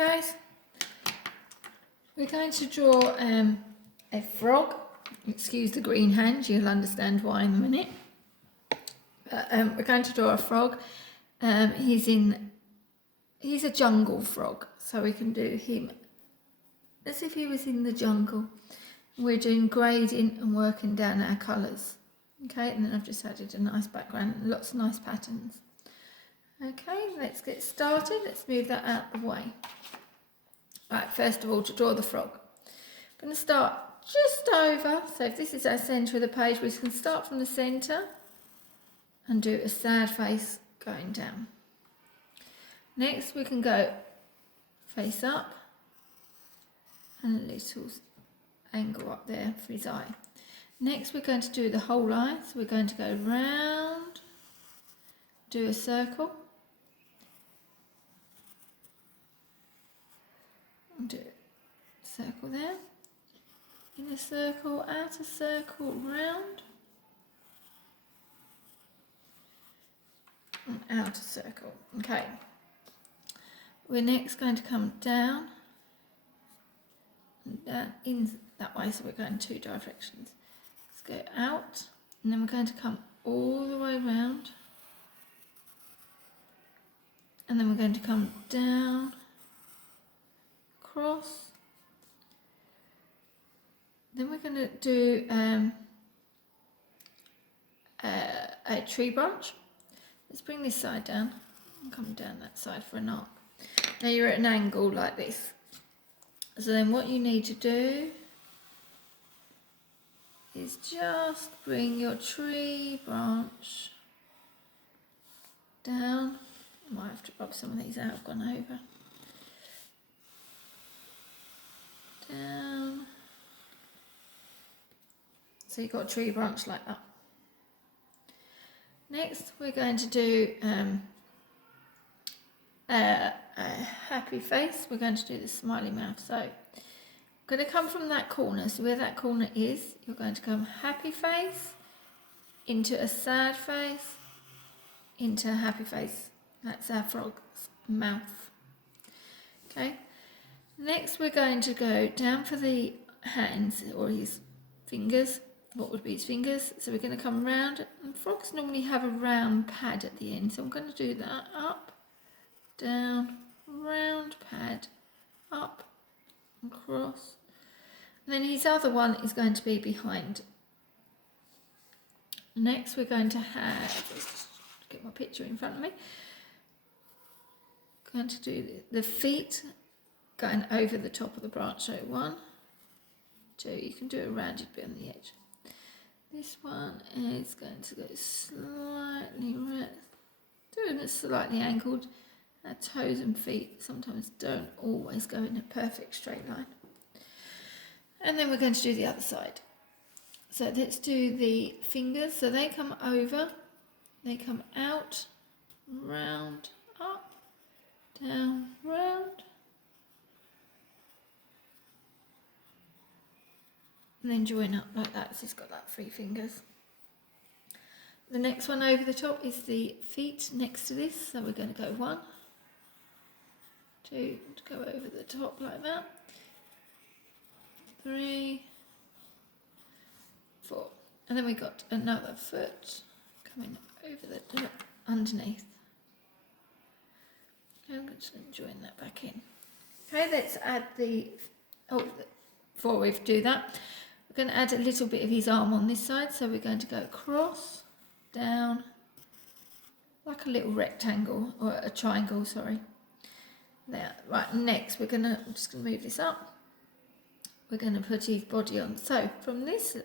guys, we're going to draw a frog. Excuse the green hand, you'll understand why in a minute. We're going to draw a frog. He's a jungle frog, so we can do him as if he was in the jungle. We're doing grading and working down our colours. Okay, and then I've just added a nice background and lots of nice patterns. Okay, let's get started. Let's move that out of the way. Right, first of all, to draw the frog, I'm going to start just over. So if this is our centre of the page, we can start from the centre and do a sad face going down. Next, we can go face up and a little angle up there for his eye. Next, we're going to do the whole eye. So we're going to go round, do a circle, and do a circle there, inner circle, outer circle, round, and outer circle. Okay. We're next going to come down and down in that way, so we're going two directions. Let's go out, and then we're going to come all the way round, and then we're going to come down, across. Then we're going to do a tree branch. Let's bring this side down and come down that side for an arc. Now you're at an angle like this. So then what you need to do is just bring your tree branch down. I might have to rub some of these out, I've gone over. Down. So you've got a tree branch like that. Next we're going to do a happy face. We're going to do the smiley mouth. So I'm going to come from that corner. So where that corner is, you're going to come happy face, into a sad face, into a happy face. That's our frog's mouth. Okay. Next we're going to go down for the hands, or his fingers. What would be his fingers? So we're going to come round, and frogs normally have a round pad at the end, so I'm going to do that. Up, down, round pad, up, across, and then his other one is going to be behind. Next we're going to have, let's get my picture in front of me, going to do the feet going over the top of the branch. So 1, 2, you can do a rounded bit on the edge. This one is going to go slightly round, doing it slightly angled. Our toes and feet sometimes don't always go in a perfect straight line. And then we're going to do the other side. So let's do the fingers. So they come over, they come out, round, up, down, round, and then join up like that. So it's got like 3 fingers. The next one over the top is the feet next to this. So we're going to go 1, 2, to go over the top like that, 3, 4, and then we got another foot coming over the top underneath. I'm just going to join that back in. Okay, let's add before we do that, we're going to add a little bit of his arm on this side. So we're going to go across, down, like a little rectangle, or a triangle, sorry. There. Right, next I'm just going to move this up. We're going to put his body on. So from this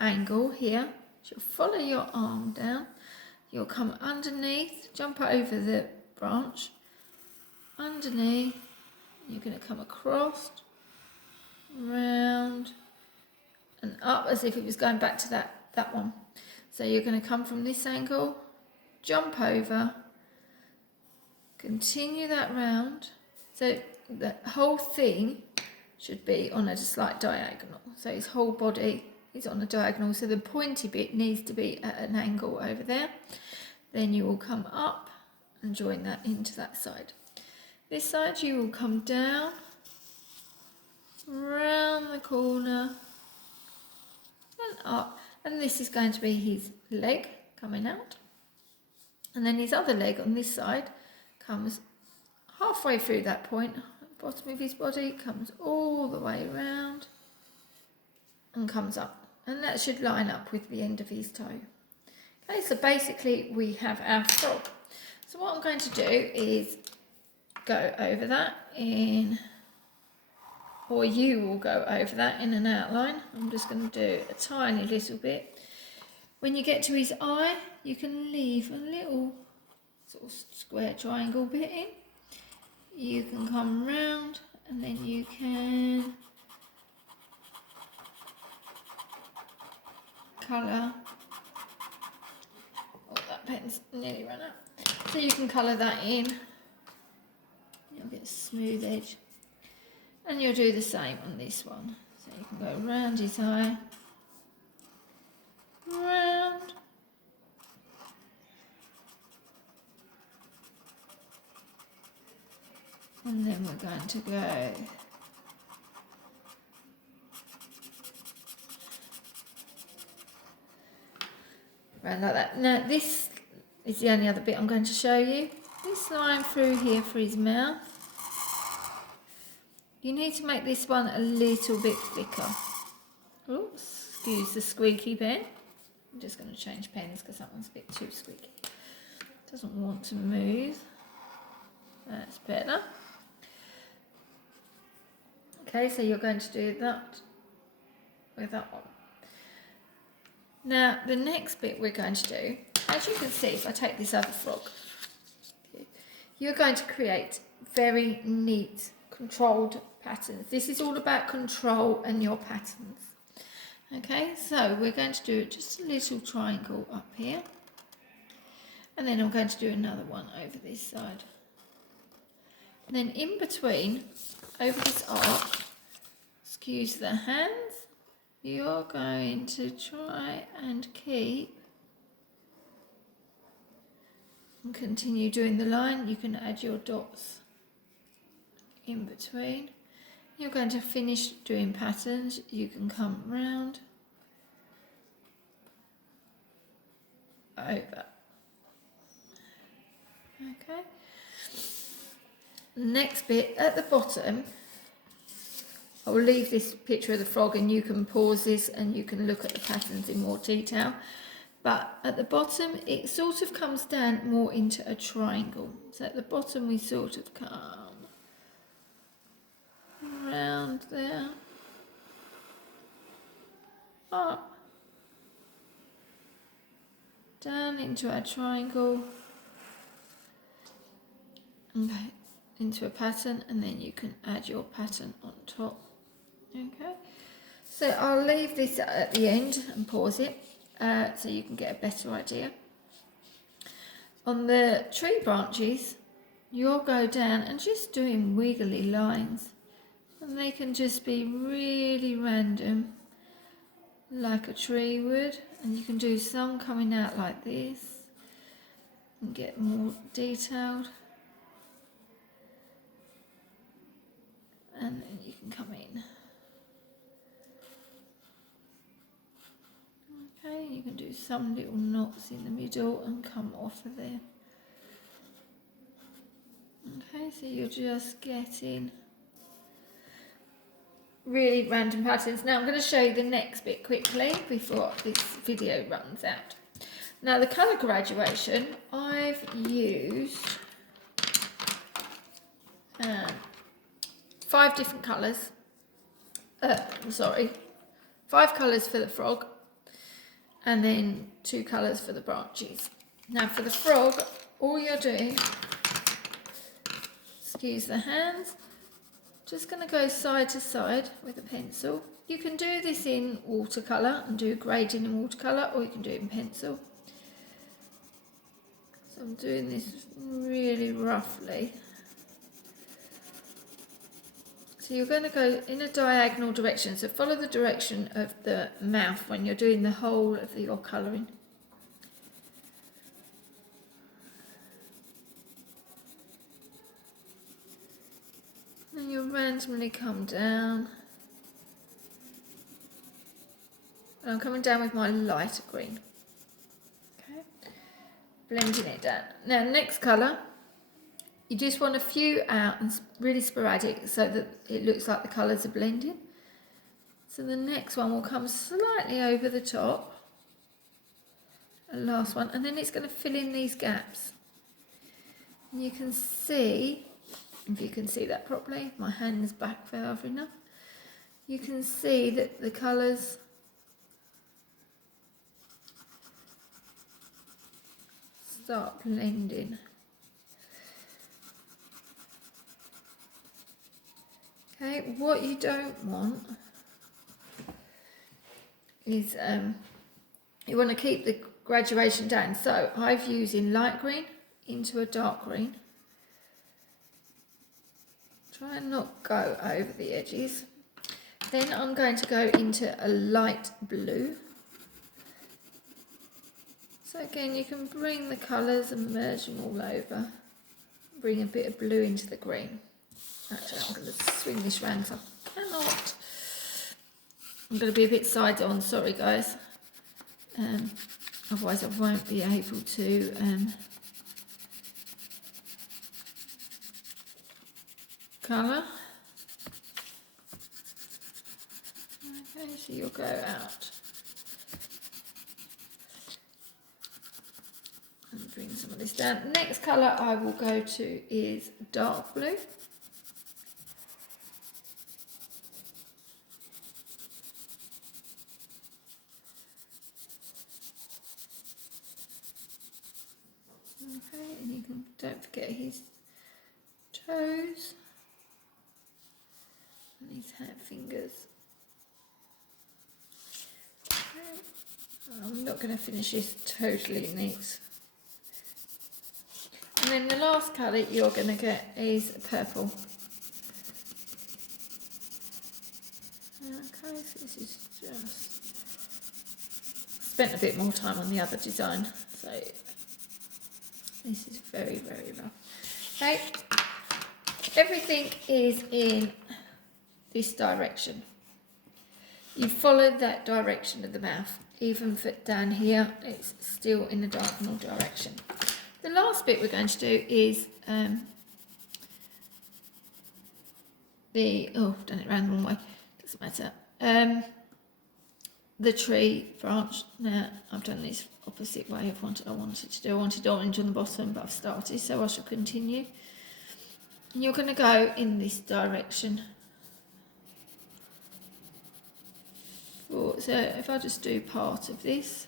angle here, you'll follow your arm down. You'll come underneath, jump over the branch, underneath. You're going to come across, round, and up as if it was going back to that one. So you're going to come from this angle, jump over, continue that round. So the whole thing should be on a slight diagonal. So his whole body is on a diagonal. So the pointy bit needs to be at an angle over there. Then you will come up and join that into that side. This side you will come down, round the corner and up, and this is going to be his leg coming out, and then his other leg on this side comes halfway through that point, bottom of his body, comes all the way around and comes up, and that should line up with the end of his toe. Okay, so basically we have our frog. So what I'm going to do is go over that in, or you will go over that in an outline. I'm just going to do a tiny little bit. When you get to his eye, you can leave a little sort of square triangle bit in. You can come round and then you can colour. Oh, that pen's nearly run out. So you can colour that in. You'll get a smooth edge. And you'll do the same on this one. So you can go round his eye, round, and then we're going to go round like that. Now this is the only other bit I'm going to show you. This line through here for his mouth. You need to make this one a little bit thicker. Oops, excuse the squeaky pen. I'm just going to change pens because that one's a bit too squeaky. Doesn't want to move. That's better. Okay, so you're going to do that with that one. Now, the next bit we're going to do, as you can see, if I take this other frog, you're going to create very neat, controlled patterns. This is all about control and your patterns. Okay, so we're going to do just a little triangle up here, and then I'm going to do another one over this side. And then in between, over this arc, excuse the hands, you're going to try and keep and continue doing the line. You can add your dots in between. You're going to finish doing patterns. You can come round, over. Okay. Next bit at the bottom, I will leave this picture of the frog and you can pause this and you can look at the patterns in more detail. But at the bottom, it sort of comes down more into a triangle. So at the bottom, we sort of come around there, up, down into our triangle, okay, into a pattern, and then you can add your pattern on top. Okay, so I'll leave this at the end and pause it so you can get a better idea. On the tree branches, you'll go down and just doing wiggly lines, and they can just be really random, like a tree would, and you can do some coming out like this and get more detailed, and then you can come in. Okay, you can do some little knots in the middle and come off of there. Okay, so you're just getting really random patterns. Now I'm going to show you the next bit quickly before this video runs out. Now the colour graduation, I've used 5 different colours. 5 colours for the frog, and then 2 colours for the branches. Now for the frog, all you're doing, excuse the hands, just going to go side to side with a pencil. You can do this in watercolour and do grading in watercolour, or you can do it in pencil. So I'm doing this really roughly. So you're going to go in a diagonal direction, so follow the direction of the mouth when you're doing the whole of your colouring. going to randomly come down. And I'm coming down with my lighter green. Okay, blending it down. Now, next colour, you just want a few out and really sporadic so that it looks like the colours are blending. So the next one will come slightly over the top. The last one, and then it's going to fill in these gaps. And you can see, if you can see that properly, my hand's back far enough. You can see that the colours start blending. Okay, what you don't want is you want to keep the graduation down. So I've used in light green into a dark green. Try and not go over the edges. Then I'm going to go into a light blue. So again, you can bring the colours and merging all over. Bring a bit of blue into the green. Actually, I'm going to swing this round, so I cannot. I'm going to be a bit side on, sorry guys. Otherwise I won't be able to colour. Okay, so you'll go out and bring some of this down. Next colour I will go to is dark blue. Okay, and you can, don't forget his toes and his fingers. Okay. I'm not going to finish this totally neat. And then the last colour you're going to get is purple. Okay, so this is just spent a bit more time on the other design, so this is very, very rough. Okay, everything is in this direction. You follow that direction of the mouth. Even for down here, it's still in the diagonal direction. The last bit we're going to do is I've done it around the wrong way, doesn't matter. The tree branch. Now I've done this opposite way of what I wanted to do. I wanted orange on the bottom, but I've started, so I shall continue. And you're going to go in this direction. So if I just do part of this,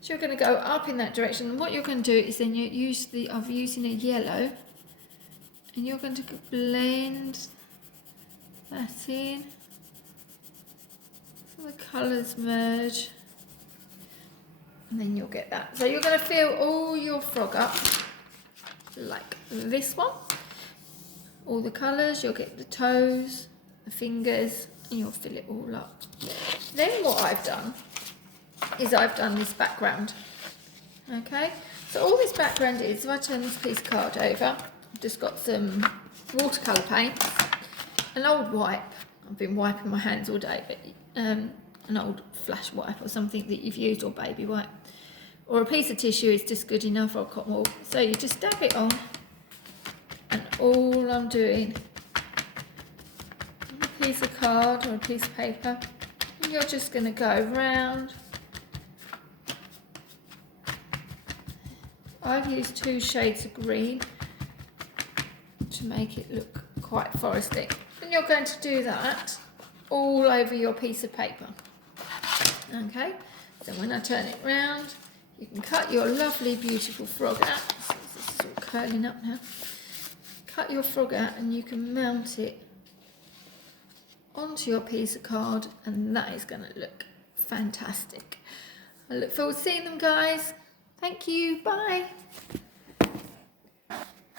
so you're going to go up in that direction. And what you're going to do is then you use I'm using a yellow, and you're going to blend that in. The colours merge, and then you'll get that. So you're going to fill all your frog up like this one. All the colours, you'll get the toes, the fingers, and you'll fill it all up. Then what I've done is I've done this background. Okay, so all this background is, if I turn this piece of card over, I've just got some watercolour paint, an old wipe. I've been wiping my hands all day, but an old flash wipe or something that you've used, or baby wipe, or a piece of tissue is just good enough, or a cotton wool. So you just dab it on, and all I'm doing on a piece of card or a piece of paper, and you're just going to go round. I've used 2 shades of green to make it look quite foresty, and you're going to do that all over your piece of paper. Okay, so when I turn it round, you can cut your lovely beautiful frog out. So this is all curling up now. Cut your frog out, and you can mount it onto your piece of card, and that is going to look fantastic. I look forward to seeing them, guys. Thank you, bye.